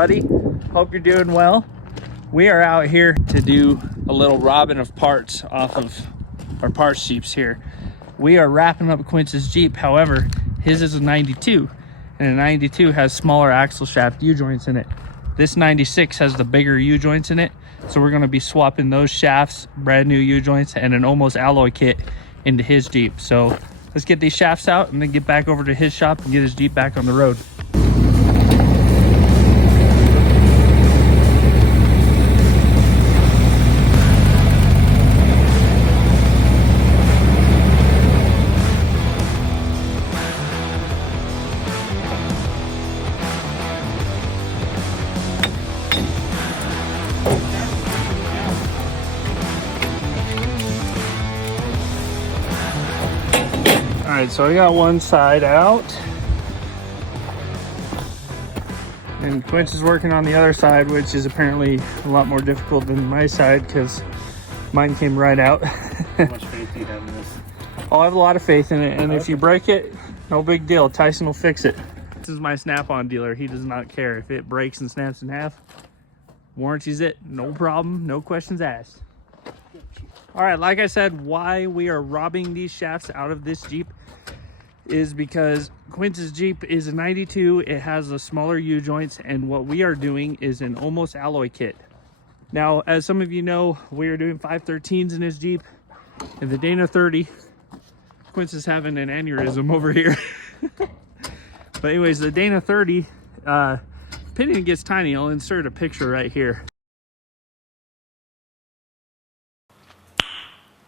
everybody. Hope you're doing well. We are out here to do a little robbing of parts off of our parts Jeeps here. We are wrapping up Quince's Jeep. However, his is a 92, and a 92 has smaller axle shaft U-joints in it. This 96 has the bigger U-joints in it, so we're going to be swapping those shafts, brand new U-joints, and an almost alloy kit into his Jeep. So let's get these shafts out and then get back over to his shop and get his Jeep back on the road. Alright, so I got one side out, and Quince is working on the other side, which is apparently a lot more difficult than my side because mine came right out. How much faith do you have in this? Oh, I have a lot of faith in it, and if you break it, no big deal. Tyson will fix it. This is my Snap-on dealer. He does not care if it breaks and snaps in half. Warranties it, no problem, no questions asked. All right, like I said, why we are robbing these shafts out of this Jeep is because Quince's Jeep is a 92. It has the smaller U-joints, and what we are doing is an almost alloy kit. Now, as some of you know, we are doing 513s in his Jeep, and the Dana 30. Quince is having an aneurysm over here. But anyways, the Dana 30, pinion gets tiny. I'll insert a picture right here.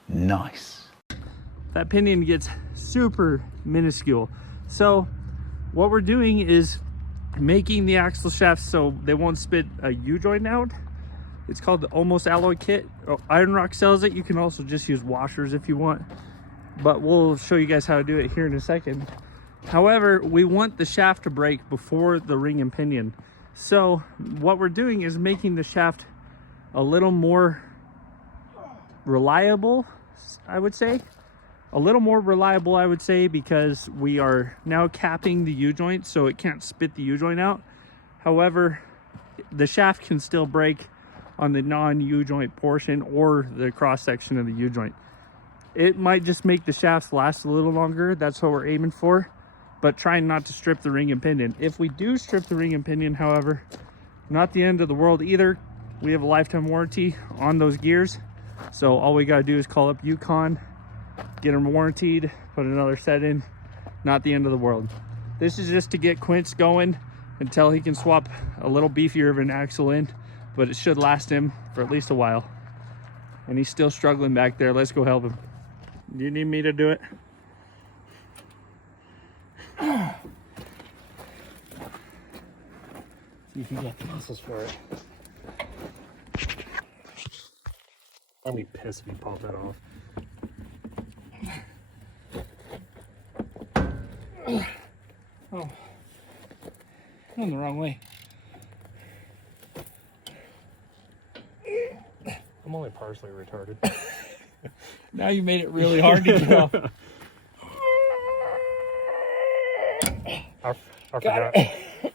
Nice. That pinion gets super minuscule. So what we're doing is making the axle shafts so they won't spit a U-joint out. It's called the almost alloy kit. Iron Rock sells it. You can also just use washers if you want, but we'll show you guys how to do it here in a second. However, we want the shaft to break before the ring and pinion. So what we're doing is making the shaft a little more reliable, I would say. A little more reliable, I would say, because we are now capping the U-joint so it can't spit the U-joint out. However, the shaft can still break on the non-U-joint portion or the cross-section of the U-joint. It might just make the shafts last a little longer. That's what we're aiming for, but trying not to strip the ring and pinion. If we do strip the ring and pinion, however, not the end of the world either. We have a lifetime warranty on those gears. So all we gotta do is call up Yukon, get them warranted, put another set in. Not the end of the world. This is just to get Quince going until he can swap a little beefier of an axle in, but it should last him for at least a while. And he's still struggling back there. Let's go help him. Do you need me to do it? You can get the muscles for it. I'll be pissed if you pop that off. Oh, going the wrong way. I'm only partially retarded. Now you made it really hard to get off. I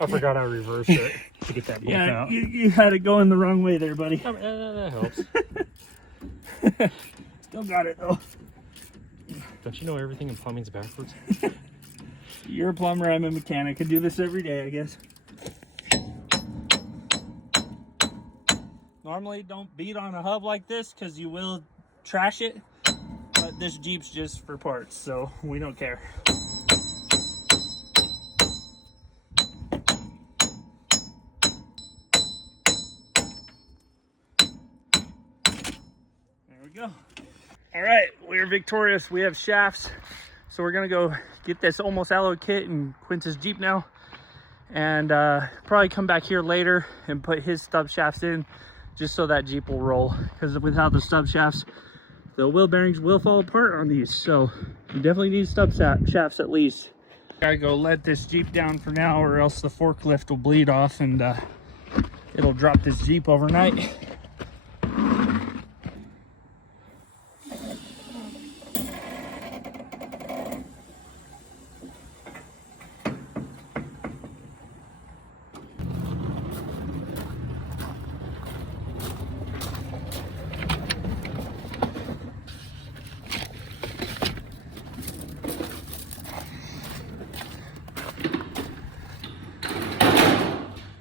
forgot I reversed it to get that bolt out. You had it going the wrong way there, buddy. That helps. Still got it though. Don't you know everything in plumbing's backwards? You're a plumber, I'm a mechanic. I do this every day, I guess. Normally don't beat on a hub like this because you will trash it, but this Jeep's just for parts, so we don't care. There we go. All right, we're victorious. We have shafts. So we're gonna go get this almost alloy kit in Quince's Jeep now, and probably come back here later and put his stub shafts in just so that Jeep will roll, because without the stub shafts, the wheel bearings will fall apart on these. So you definitely need stub shafts at least. Gotta go let this Jeep down for now, or else the forklift will bleed off and it'll drop this Jeep overnight.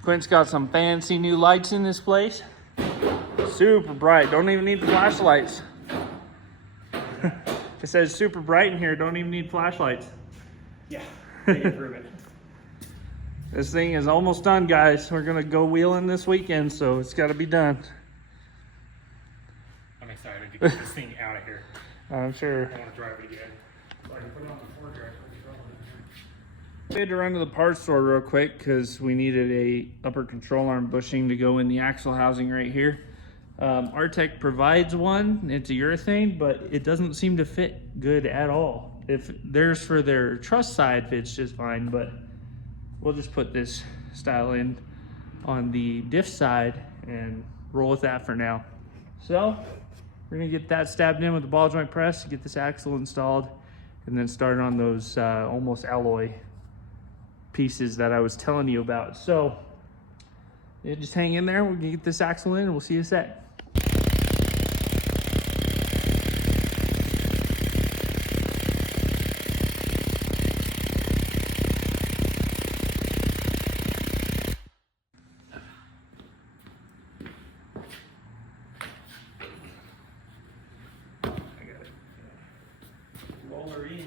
Quint's got some fancy new lights in this place. Super bright. Don't even need the flashlights. It says super bright in here. Don't even need flashlights. Yeah, they improve it. This thing is almost done, guys. We're gonna go wheeling this weekend, so it's got to be done. I'm excited to get this thing out of here. I'm sure. I want to drive it again. So I can put it on the floor drive. We had to run to the parts store real quick because we needed a upper control arm bushing to go in the axle housing right here. Artec provides one. It's a urethane, but it doesn't seem to fit good at all. If theirs for their truss side fits just fine, but we'll just put this style in on the diff side and roll with that for now. So we're gonna get that stabbed in with the ball joint press, get this axle installed, and then start on those almost alloy pieces that I was telling you about. So yeah, just hang in there. We're gonna get this axle in and we'll see you set. Roll her in.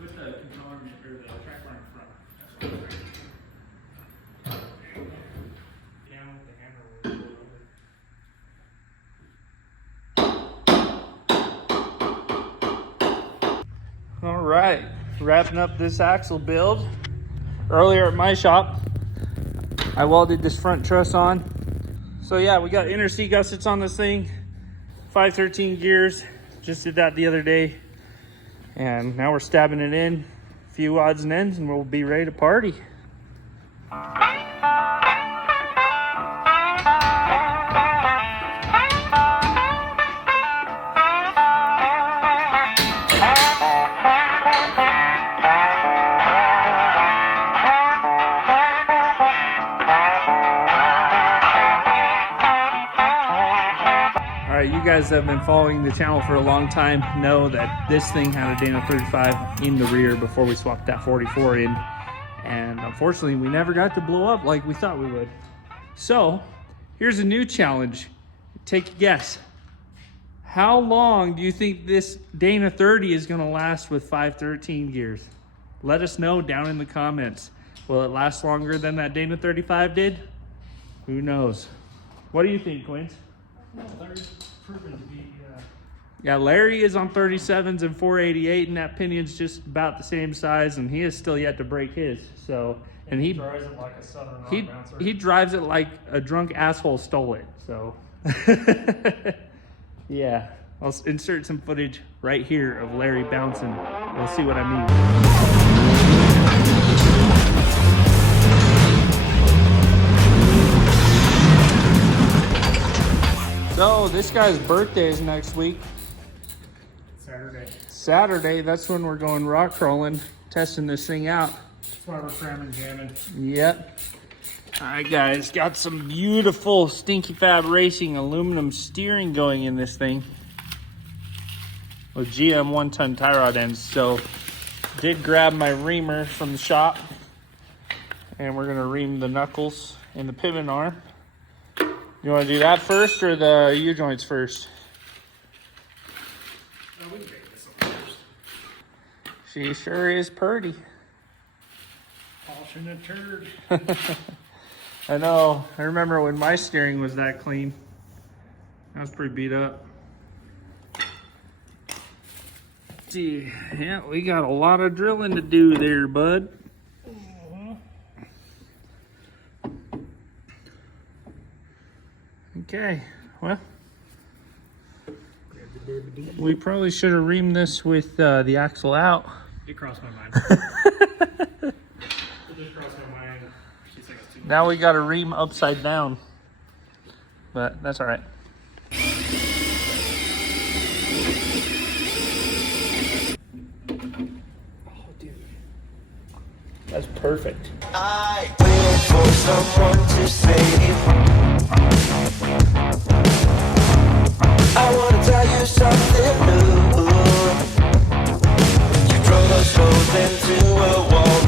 Put the control arm or the track bar in front. That's what I'm saying. Down with the hammer. We'll roll over. All right, wrapping up this axle build. Earlier at my shop, I welded this front truss on. So yeah, we got inner seat gussets on this thing, 513 gears. Just did that the other day. And now we're stabbing it in, a few odds and ends, and we'll be ready to party. Alright, you guys that have been following the channel for a long time know that this thing had a Dana 35 in the rear before we swapped that 44 in. And unfortunately, we never got to blow up like we thought we would. So, here's a new challenge. Take a guess. How long do you think this Dana 30 is going to last with 513 gears? Let us know down in the comments. Will it last longer than that Dana 35 did? Who knows? What do you think, Quince? Larry's proven to be, Yeah, Larry is on 37s and 488, and that pinion's just about the same size, and he is still yet to break his. So, and he drives it like a Southern rock bouncer. he drives it like a drunk asshole stole it. So, yeah, I'll insert some footage right here of Larry bouncing. You'll see what I mean. So this guy's birthday is next week. Saturday, that's when we're going rock crawling, testing this thing out. That's why we're cramming jamming. Yep. All right, guys, got some beautiful Stinky Fab Racing aluminum steering going in this thing with GM 1-ton tie rod ends. So did grab my reamer from the shop, and we're gonna ream the knuckles and the pivot arm. You want to do that first or the U-joints first? No, we can make this one first. She sure is purty. Polishing a turd. I know. I remember when my steering was that clean. I was pretty beat up. See, yeah, we got a lot of drilling to do there, bud. Okay, well, we probably should have reamed this with the axle out. It crossed my mind. It just crossed my mind. She's like, it's too much. Now we got to ream upside down, but that's all right. Oh, dude, that's perfect. I wait for someone to save. I wanna tell something new. You drove us both into a wall.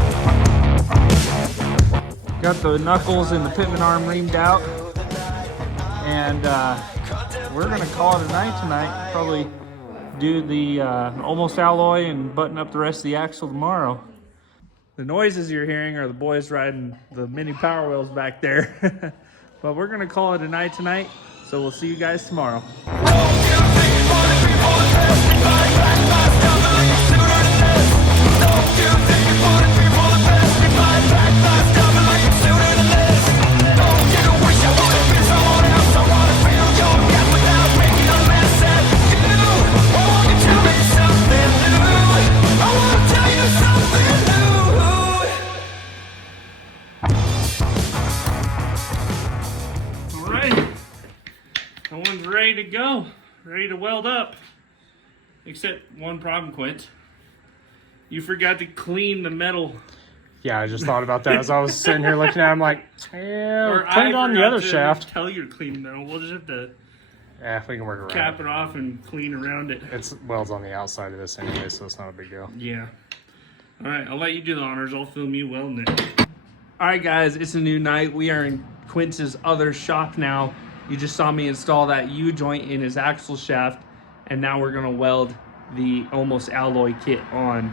Got the knuckles and the pitman arm reamed out, and we're gonna call it a night tonight. Probably do the almost alloy and button up the rest of the axle tomorrow. The noises you're hearing are the boys riding the mini Power Wheels back there. But we're gonna call it a night tonight, so we'll see you guys tomorrow. One's ready to go, ready to weld up. Except one problem, Quint. You forgot to clean the metal. Yeah, I just thought about that as I was sitting here looking at him like, Or put it on the other to shaft. Tell you to clean the metal. We'll just have to Yeah, we can work around cap it off and clean around it. It's welds on the outside of this anyway, so it's not a big deal. Yeah. All right, I'll let you do the honors. I'll film you welding it. All right, guys, it's a new night. We are in Quince's other shop now. You just saw me install that U-joint in his axle shaft, and now we're gonna weld the almost alloy kit on.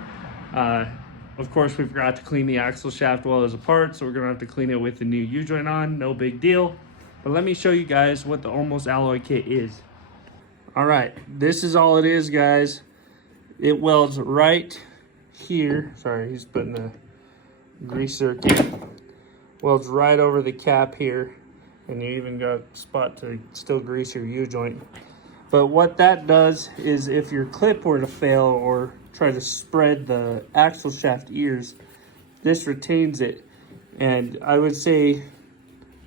Of course, we forgot to clean the axle shaft while it was apart, so we're gonna have to clean it with the new U-joint on. No big deal. But let me show you guys what the almost alloy kit is. All right, this is all it is, guys. It welds right here. Sorry, he's putting the greaser cap. Welds right over the cap here. And you even got a spot to still grease your U-joint. But what that does is if your clip were to fail or try to spread the axle shaft ears, this retains it. And I would say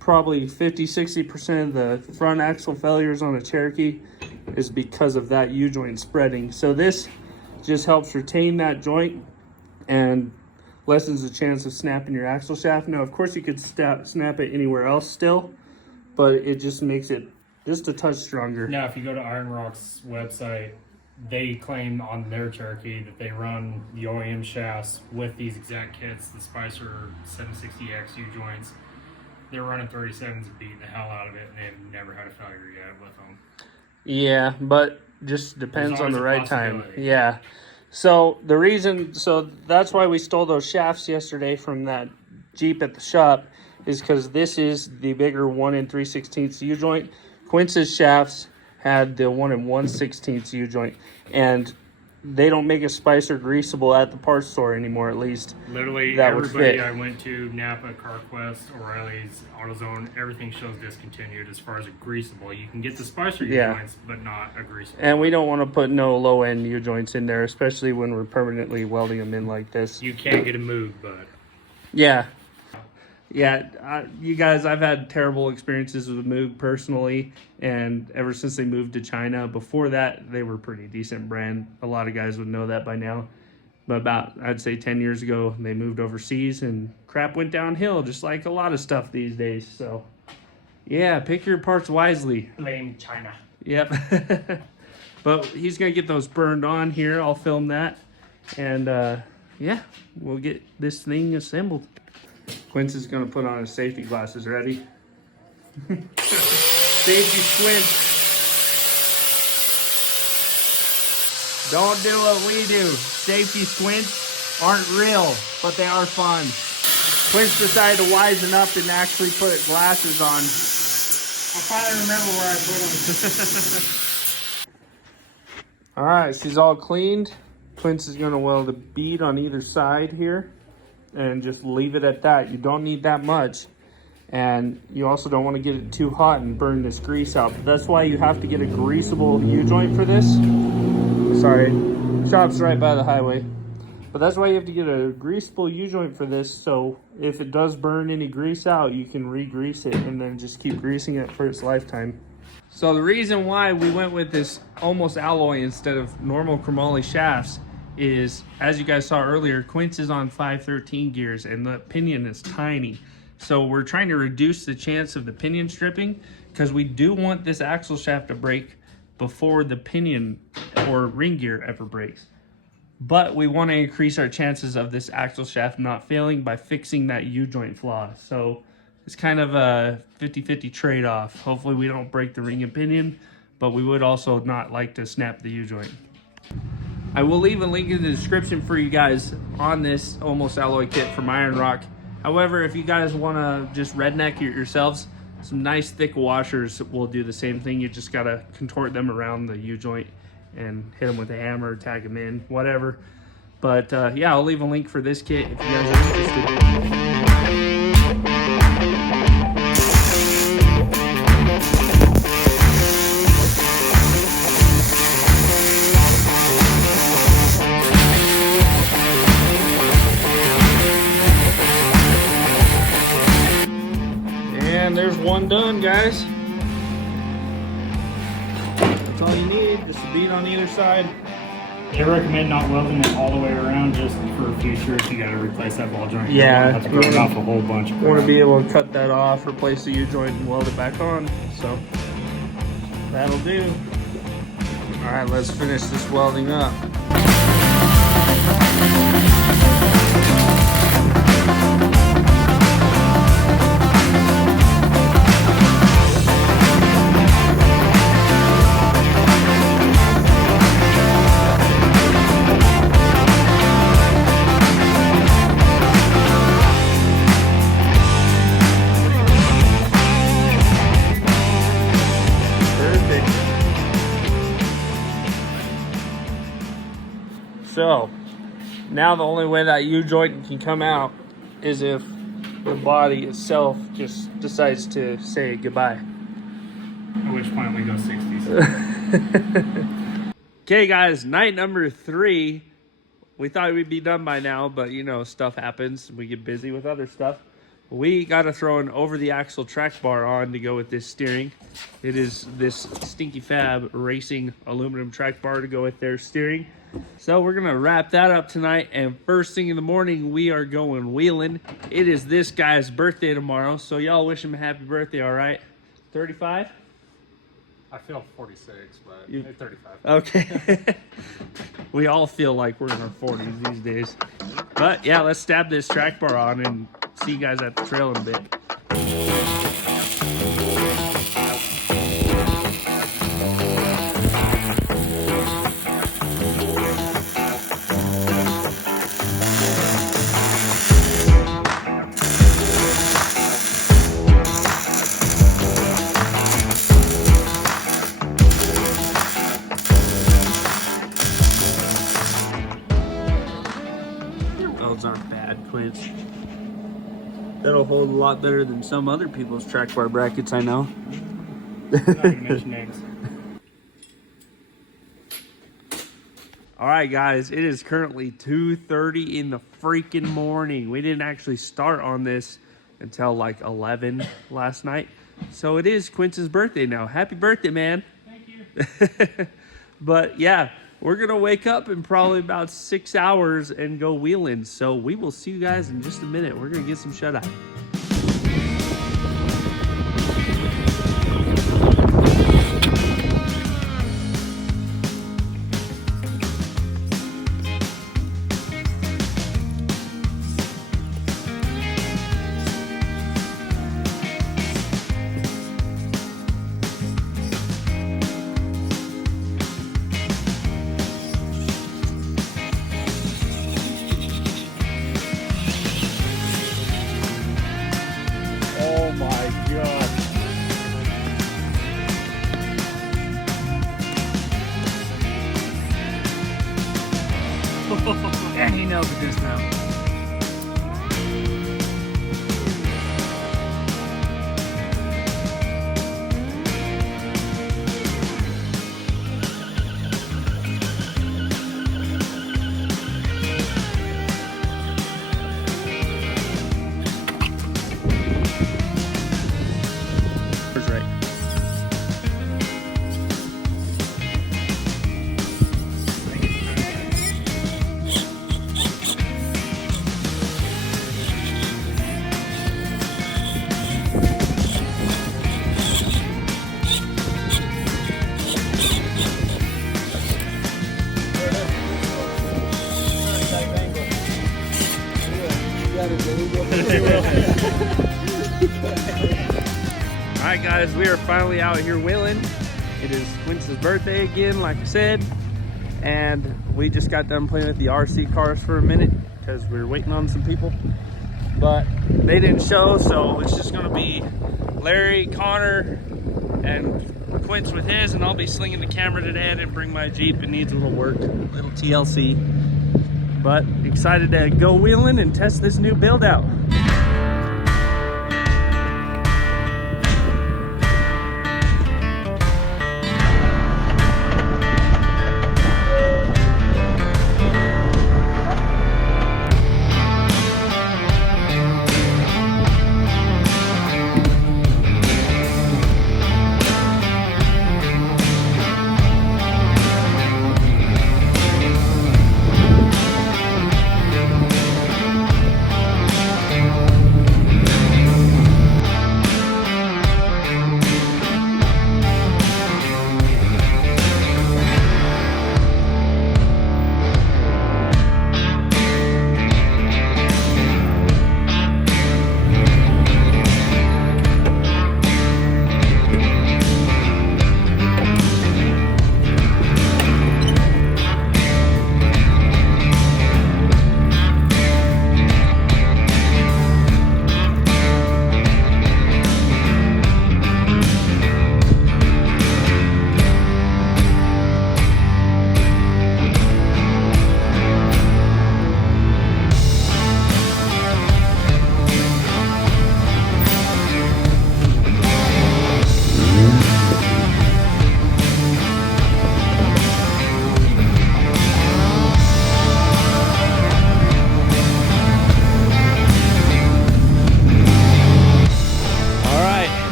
probably 50-60% of the front axle failures on a Cherokee is because of that U-joint spreading. So this just helps retain that joint and lessens the chance of snapping your axle shaft. Now, of course, you could snap it anywhere else still, but it just makes it just a touch stronger. Now, if you go to Iron Rock's website, they claim on their Cherokee that they run the OEM shafts with these exact kits, the Spicer 760X U-joints. They're running 37s and beating the hell out of it, and they've never had a failure yet with them. Yeah, but just depends on the right time. Possibility. Yeah. So the reason, so that's why we stole those shafts yesterday from that Jeep at the shop, is because this is the bigger 1 3/16 U-joint. Quince's shafts had the 1 1/16 U-joint, and they don't make a Spicer greasable at the parts store anymore, at least. Literally, that would everybody fit. I went to, Napa, CarQuest, O'Reilly's, AutoZone, everything shows discontinued as far as a greasable. You can get the Spicer Yeah. U-joints, but not a greasable. And we don't want to put no low-end U-joints in there, especially when we're permanently welding them in like this. You can't get a Moog, but Yeah. Yeah, you guys, I've had terrible experiences with Moog personally, and ever since they moved to China. Before that, they were a pretty decent brand. A lot of guys would know that by now. But about, I'd say 10 years ago, they moved overseas, and crap went downhill, just like a lot of stuff these days. So, yeah, pick your parts wisely. blame China. Yep. But he's going to get those burned on here. I'll film that. And, yeah, we'll get this thing assembled. Quince is going to put on his safety glasses. Ready? Safety squint. Don't do what we do. Safety squints aren't real, but they are fun. Quince decided to wisen up and actually put glasses on. I finally remember where I put them. All right, she's all cleaned. Quince is going to weld a bead on either side here and just leave it at that. You don't need that much. And you also don't want to get it too hot and burn this grease out. But that's why you have to get a greasable U-joint for this. Sorry, shop's right by the highway. But that's why you have to get a greasable U-joint for this, so if it does burn any grease out, you can re-grease it and then just keep greasing it for its lifetime. So the reason why we went with this almost alloy instead of normal chromoly shafts is, as you guys saw earlier, Quince is on 513 gears and the pinion is tiny. So we're trying to reduce the chance of the pinion stripping because we do want this axle shaft to break before the pinion or ring gear ever breaks. But we want to increase our chances of this axle shaft not failing by fixing that U-joint flaw. So it's kind of a 50-50 trade-off. Hopefully we don't break the ring and pinion, but we would also not like to snap the U-joint. I will leave a link in the description for you guys on this almost alloy kit from Iron Rock. However, if you guys want to just redneck it yourselves, some nice thick washers will do the same thing. You just got to contort them around the U-joint and hit them with a hammer, tag them in, whatever. But yeah, I'll leave a link for this kit if you guys are interested. And there's one done, guys. That's all you need, just a bead on either side. They recommend not welding it all the way around just for future if you got to replace that ball joint. Yeah, You have to break off a whole bunch. You want to be able to cut that off, replace the U-joint, and weld it back on. So that'll do. All right, let's finish this welding up. So now the only way that U-joint can come out is if the body itself just decides to say goodbye. At which point we go 60s. Okay guys, night number 3. We thought we'd be done by now, but you know, stuff happens. We get busy with other stuff. We got to throw an over the axle track bar on to go with this steering. It is this Stinky Fab racing aluminum track bar to go with their steering. So we're gonna wrap that up tonight, and first thing in the morning we are going wheeling. It is this guy's birthday tomorrow, so y'all wish him a happy birthday. All right, 35. I feel 46, but 35. Okay. We all feel like we're in our 40s these days. But yeah, let's stab this track bar on and see you guys at the trail in a bit. Those aren't bad, Quince. That'll hold a lot better than some other people's track bar brackets I know. Not even mention names. All right, guys, it is currently 2:30 in the freaking morning. We didn't actually start on this until like 11 last night. So it is Quince's birthday now. Happy birthday, man. Thank you. But yeah, we're going to wake up in probably about 6 hours and go wheeling. So we will see you guys in just a minute. We're going to get some shut-eye. Oh my God. And he nailed the dismount. That's right. guys, we are finally out here wheeling. It is Quince's birthday again, like I said, and we just got done playing with the RC cars for a minute because we were waiting on some people, but they didn't show, so it's just gonna be Larry, Connor, and Quince with his, and I'll be slinging the camera today. I didn't bring my Jeep, it needs a little work, little TLC, but excited to go wheeling and test this new build out.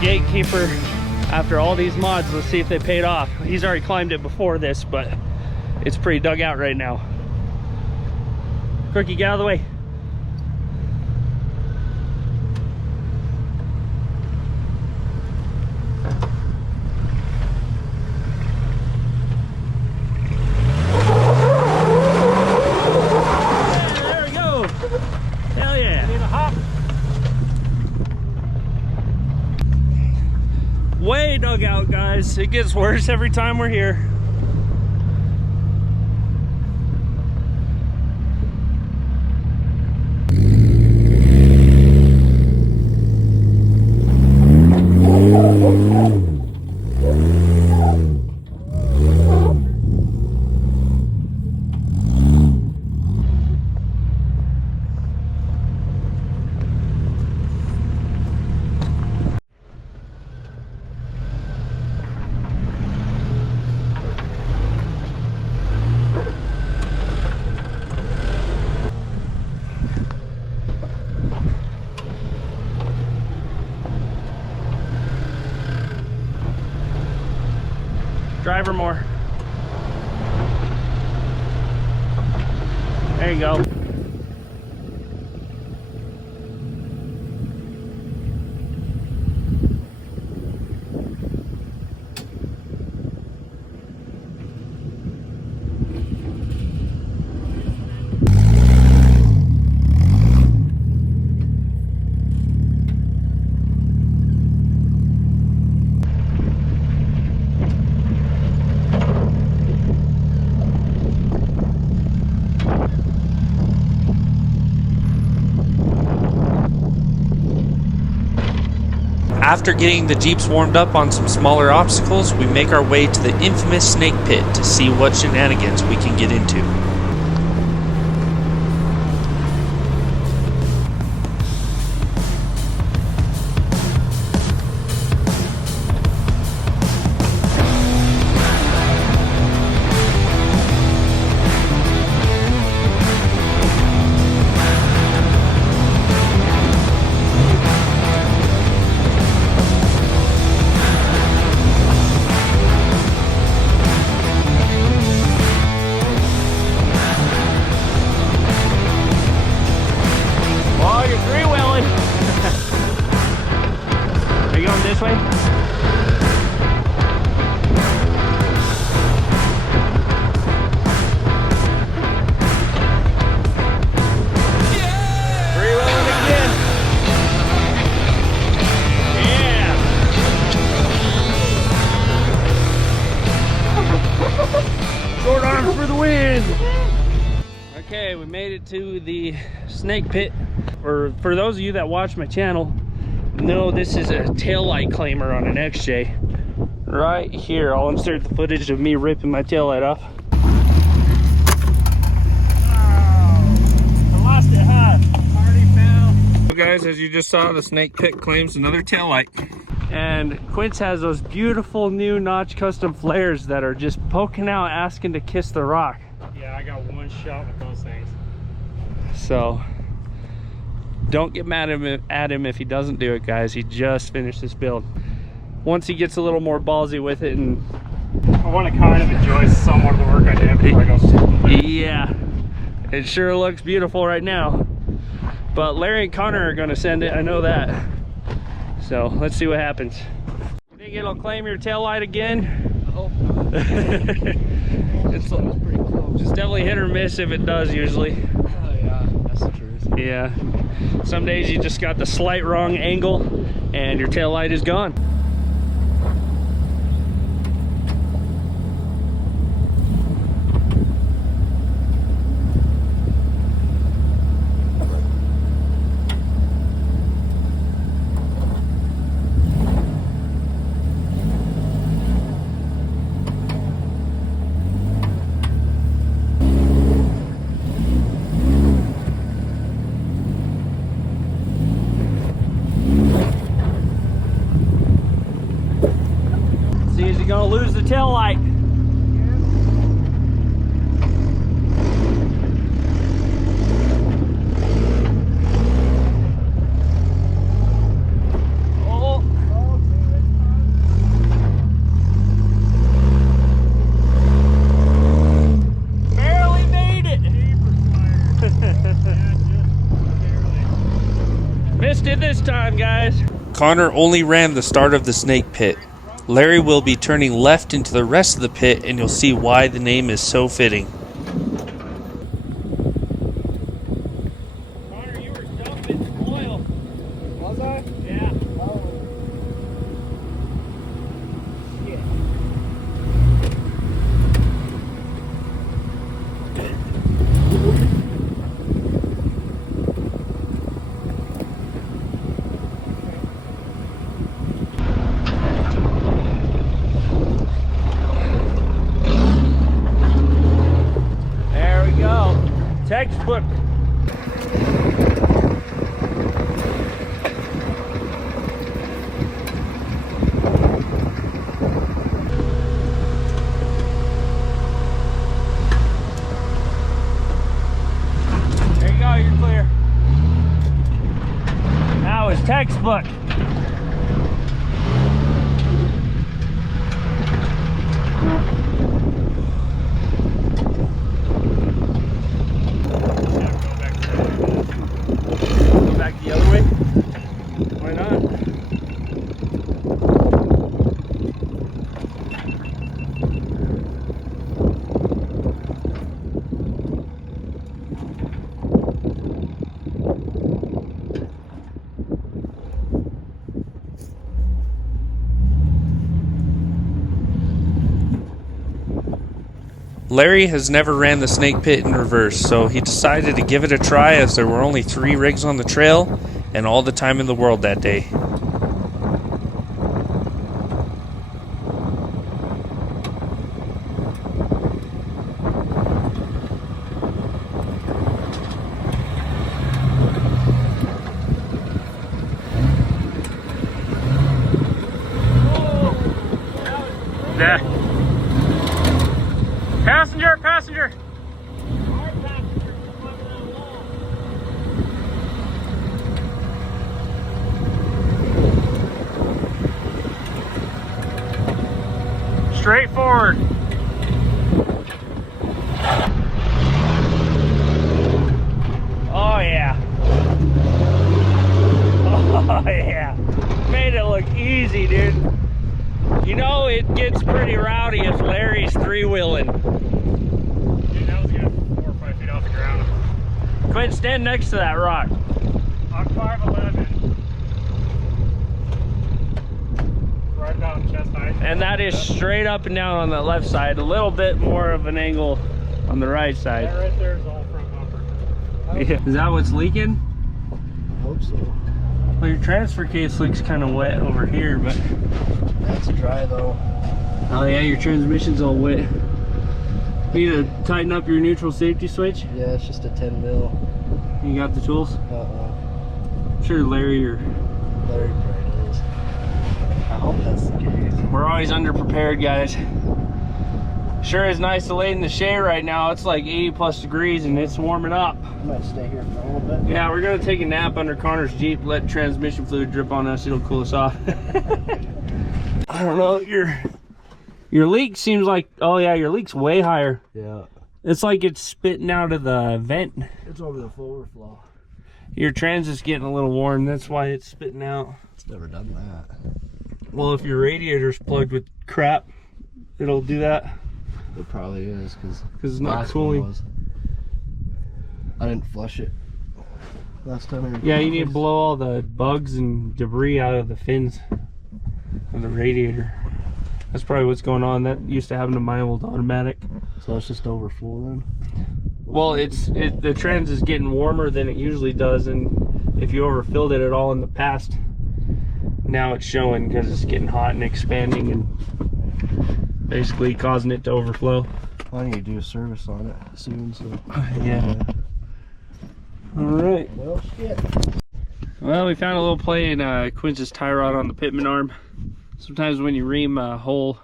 Gatekeeper after all these mods. Let's see if they paid off. He's already climbed it before this, but it's pretty dug out right now. Crookie, get out of the way. There we go. Hell yeah. Need a hop. Way dug out, guys. It gets worse every time we're here. Driver more. There you go. After getting the Jeeps warmed up on some smaller obstacles, we make our way to the infamous snake pit to see what shenanigans we can get into. for the win. Okay, we made it to the snake pit. For those of you that watch my channel, know this is a taillight claimer on an XJ. Right here, I'll insert the footage of me ripping my taillight off. I lost it, huh? Already found. So guys, as you just saw, the snake pit claims another taillight. And Quince has those beautiful new notch custom flares that are just poking out, asking to kiss the rock. Yeah, I got one shot with those things. So don't get mad at him if he doesn't do it, guys. He just finished this build. Once he gets a little more ballsy with it, and I want to kind of enjoy somewhat of the work I did before I go super. yeah, it sure looks beautiful right now. But Larry and Connor are gonna send it, I know that. So let's see what happens. You think it'll claim your taillight again? I hope not. It's pretty close. It's definitely hit or miss if it does usually. Oh yeah, that's the truth. Yeah. Some days you just got the slight wrong angle and your taillight is gone. See, is he gonna lose the tail light? Oh. Barely made it. Missed it this time, guys. Connor only ran the start of the snake pit. Larry will be turning left into the rest of the pit, and you'll see why the name is so fitting. Connor, you were dumping oil. Was I? Yeah. Oh. Yeah. There we go. Textbook. There you go, you're clear. That was textbook. Go back the other way? Why not? Larry has never ran the snake pit in reverse, so he decided to give it a try as there were only 3 rigs on the trail and all the time in the world that day. Yeah. Passenger, passenger. Straight forward. Oh yeah. Oh yeah. Made it look easy, dude. You know it gets pretty rowdy if Larry's 3-wheeling. Dude, that was good. 4 or 5 feet off the ground. Quinn, stand next to that rock. On 511. Right down chest height. And that is straight up and down on the left side. A little bit more of an angle On the right side. That right there is all front bumper. Yeah. Is that what's leaking? I hope so. Well, your transfer case looks kind of wet over here, but... That's dry though. Oh yeah, your transmission's all wet. Need to tighten up your neutral safety switch? Yeah, it's just a 10 mil. You got the tools? I'm sure Larry or... Larry probably is. I hope that's the case. We're always underprepared, guys. Sure is nice to lay in the shade right now. It's like 80 plus degrees and it's warming up. I might stay here for a little bit. Yeah, we're gonna take a nap under Connor's Jeep, let transmission fluid drip on us. It'll cool us off. I don't know, your leak seems like, oh yeah, your leak's way higher. Yeah. It's like it's spitting out of the vent. It's over the overflow. Your transit's getting a little warm, that's why it's spitting out. It's never done that. Well, if your radiator's plugged with crap, it'll do that. It probably is, because it's not cooling. I didn't flush it last time. Yeah, you need to blow all the bugs and debris out of the fins of the radiator. That's probably what's going on. That used to happen to my old automatic. So it's just overflow then? Well, the trans is getting warmer than it usually does, and if you overfilled it at all in the past, now it's showing because it's getting hot and expanding and basically causing it to overflow. I need to do a service on it soon, so. Yeah. All right. Well, shit. Well, we found a little play in Quince's tie rod on the pitman arm. Sometimes when you ream a hole,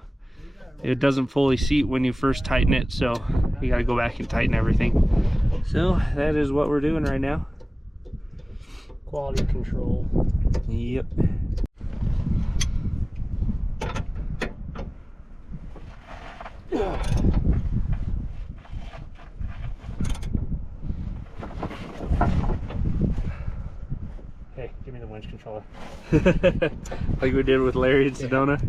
it doesn't fully seat when you first tighten it, so you gotta go back and tighten everything. So that is what we're doing right now. Quality control. Yep. Hey, give me the winch controller. Like we did with Larry and Sedona.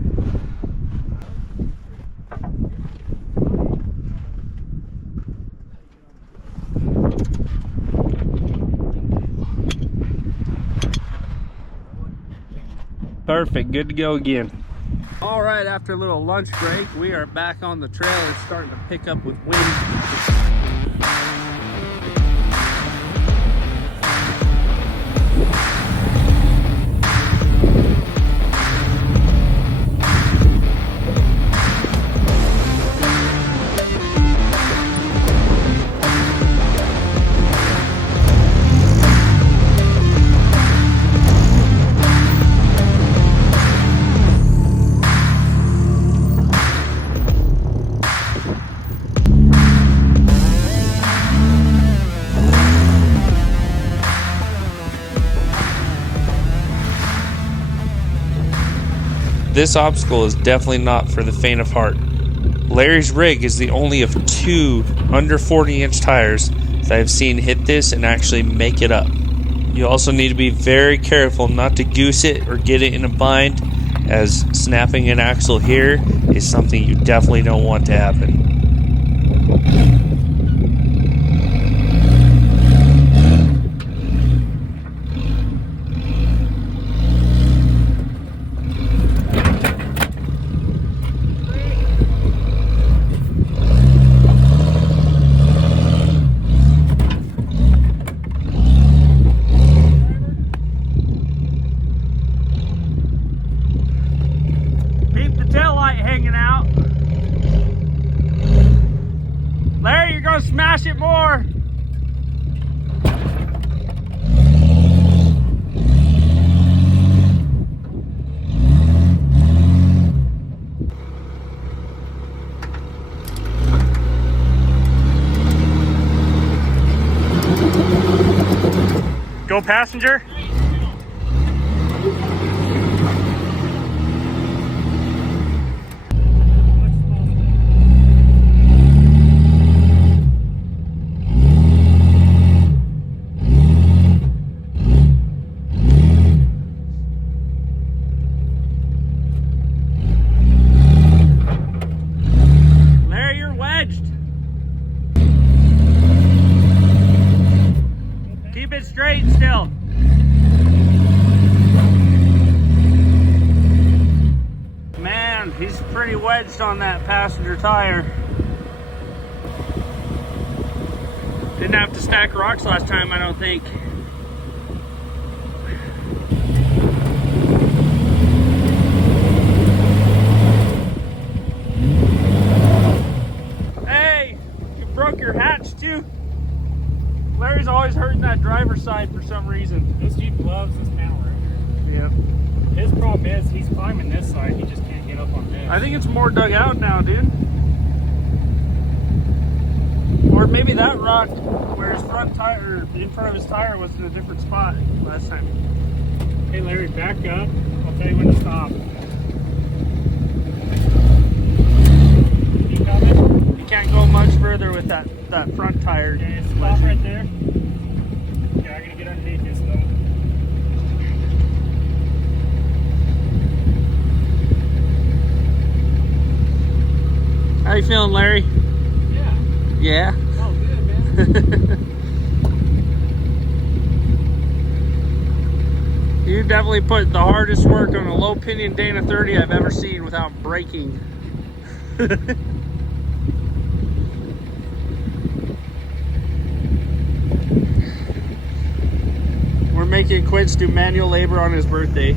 Perfect, good to go again. All right, after a little lunch break, we are back on the trail. It's starting to pick up with wind. This obstacle is definitely not for the faint of heart. Larry's rig is the only of 2 under 40-inch tires that I've seen hit this and actually make it up. You also need to be very careful not to goose it or get it in a bind, as snapping an axle here is something you definitely don't want to happen. Smash it more. Go passenger. Keep it straight still. Man, he's pretty wedged on that passenger tire. Didn't have to stack rocks last time, I don't think. Hey, you broke your hatch too. Larry's always hurting that driver's side for some reason. This Jeep loves this panel right here. Yep. His problem is he's climbing this side. He just can't get up on this. I think it's more dug out now, dude. Or maybe that rock where his front tire, in front of his tire, was in a different spot last time. Hey Larry, back up. I'll tell you when to stop. You coming? You can't go much further with that front tire. Okay, stop right there. Okay, I'm gonna get underneath this though. How you feeling, Larry? Yeah. Yeah. Oh, good, man. You definitely put the hardest work on a low pinion Dana 30 I've ever seen without braking. We're making Quince do manual labor on his birthday.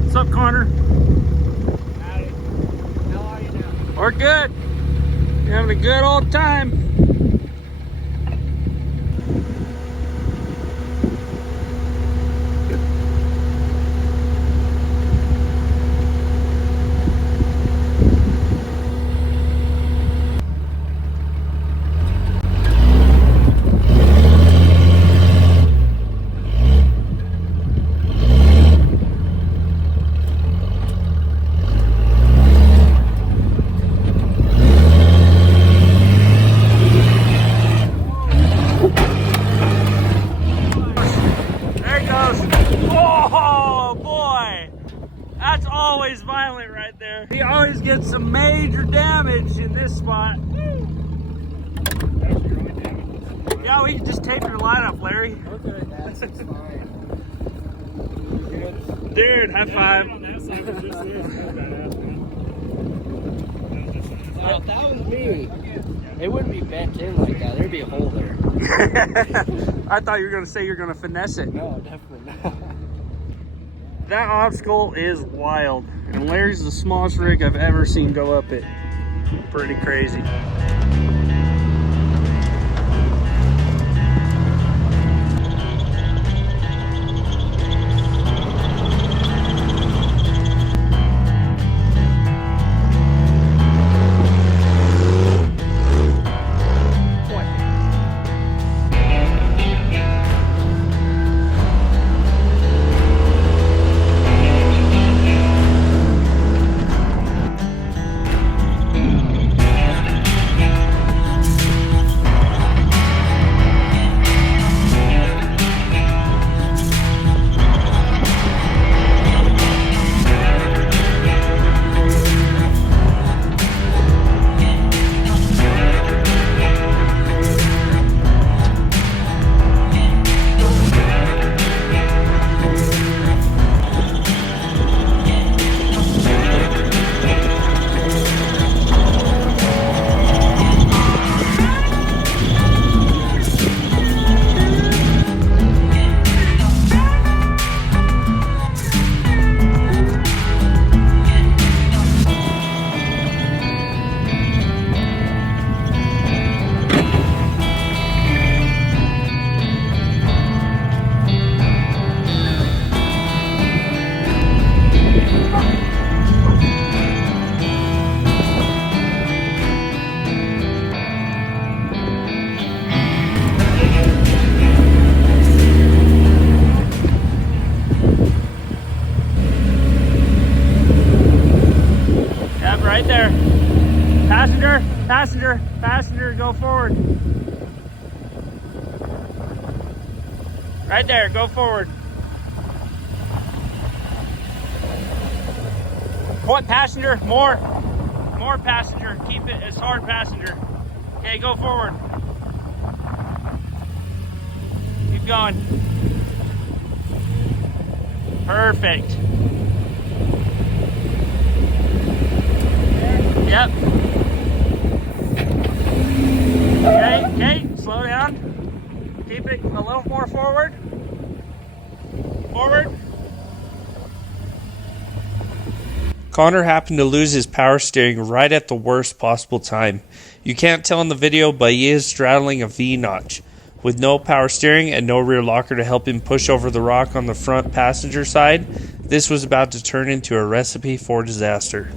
What's up, Connor? Howdy. How are you now? We're good. You're having a good old time. There it goes. Oh boy, that's always violent right there. He always gets some major damage in this spot. Actually, you're only damaged. Yeah, we can just tape your line up, Larry. Okay, that's fine. Good. Dude, high five. On that side was just this. That's badass, man. Now, if that was me, it wouldn't be bent in like that. There'd be a hole there. I thought you were going to say you're going to finesse it. No, definitely not. That obstacle is wild. And Larry's the smallest rig I've ever seen go up it. Pretty crazy. Right there. Passenger, passenger, passenger, go forward. Right there, go forward. What, passenger? More passenger. Keep it as hard, passenger. Okay, go forward. Keep going. Perfect. Yep. Okay, slow down. Keep it a little more forward. Forward. Connor happened to lose his power steering right at the worst possible time. You can't tell in the video, but he is straddling a V-notch. With no power steering and no rear locker to help him push over the rock on the front passenger side, this was about to turn into a recipe for disaster.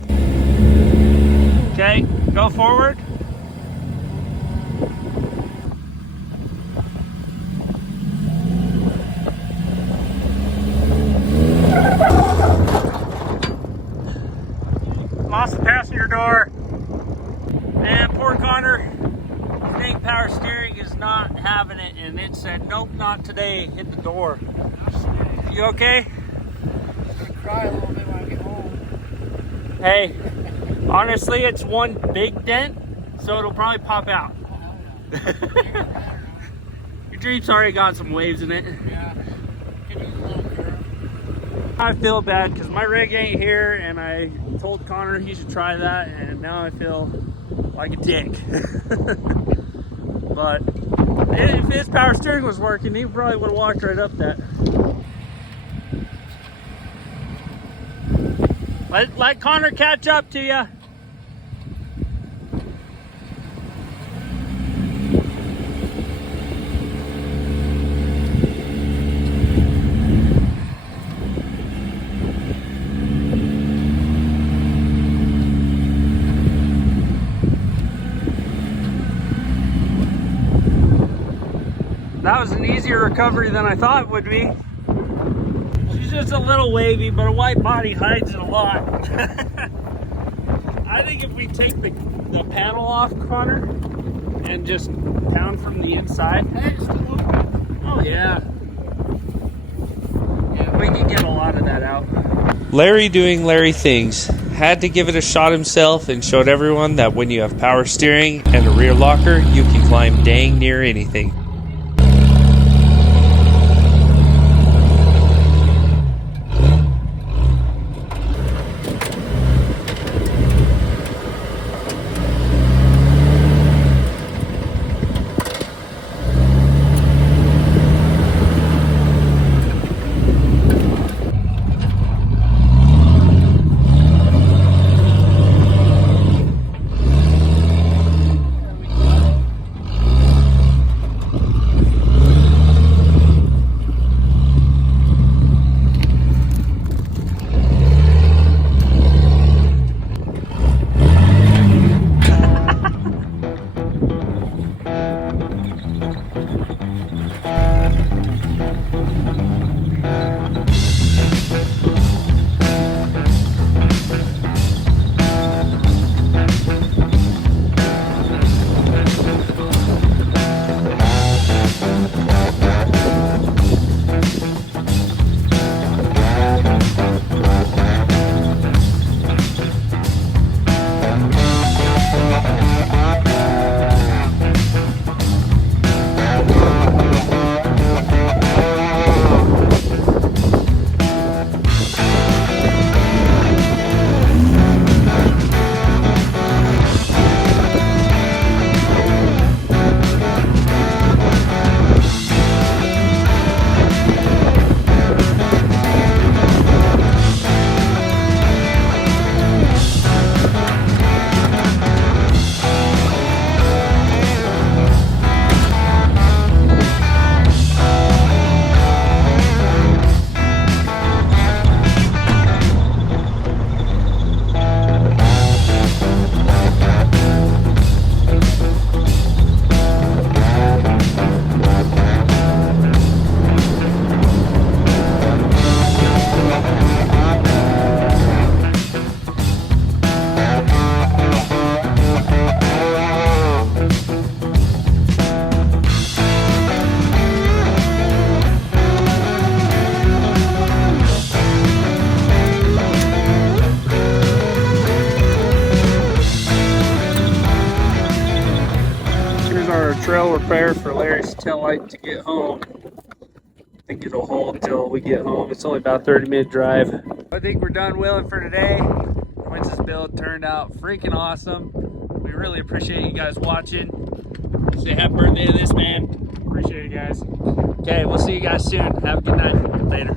Okay, go forward. Lost the passenger door. Man, poor Connor. I think power steering is not having it, and it said, nope, not today. Hit the door. You okay? I'm gonna cry a little bit when I get home. Hey, honestly, it's one big dent, so it'll probably pop out. Your Jeep's already got some waves in it. Yeah. Can use a little curve. I feel bad because my rig ain't here, and I told Connor he should try that, and now I feel like a dick. But if his power steering was working, he probably would have walked right up that. Let Connor catch up to you. That was an easier recovery than I thought it would be. She's just a little wavy, but a white body hides it a lot. I think if we take the panel off, Connor, and just pound from the inside. Hey, it's still open. Oh yeah. Yeah, we can get a lot of that out. Larry doing Larry things. Had to give it a shot himself and showed everyone that when you have power steering and a rear locker, you can climb dang near anything. Trail repair for Larry's taillight to get home. think it'll hold till we get home. It's only about a 30-minute drive. I think we're done wheeling for today. Quince's build turned out freaking awesome. We really appreciate you guys watching. Say happy birthday to this man. Appreciate it, guys. Okay, we'll see you guys soon. Have a good night. Later.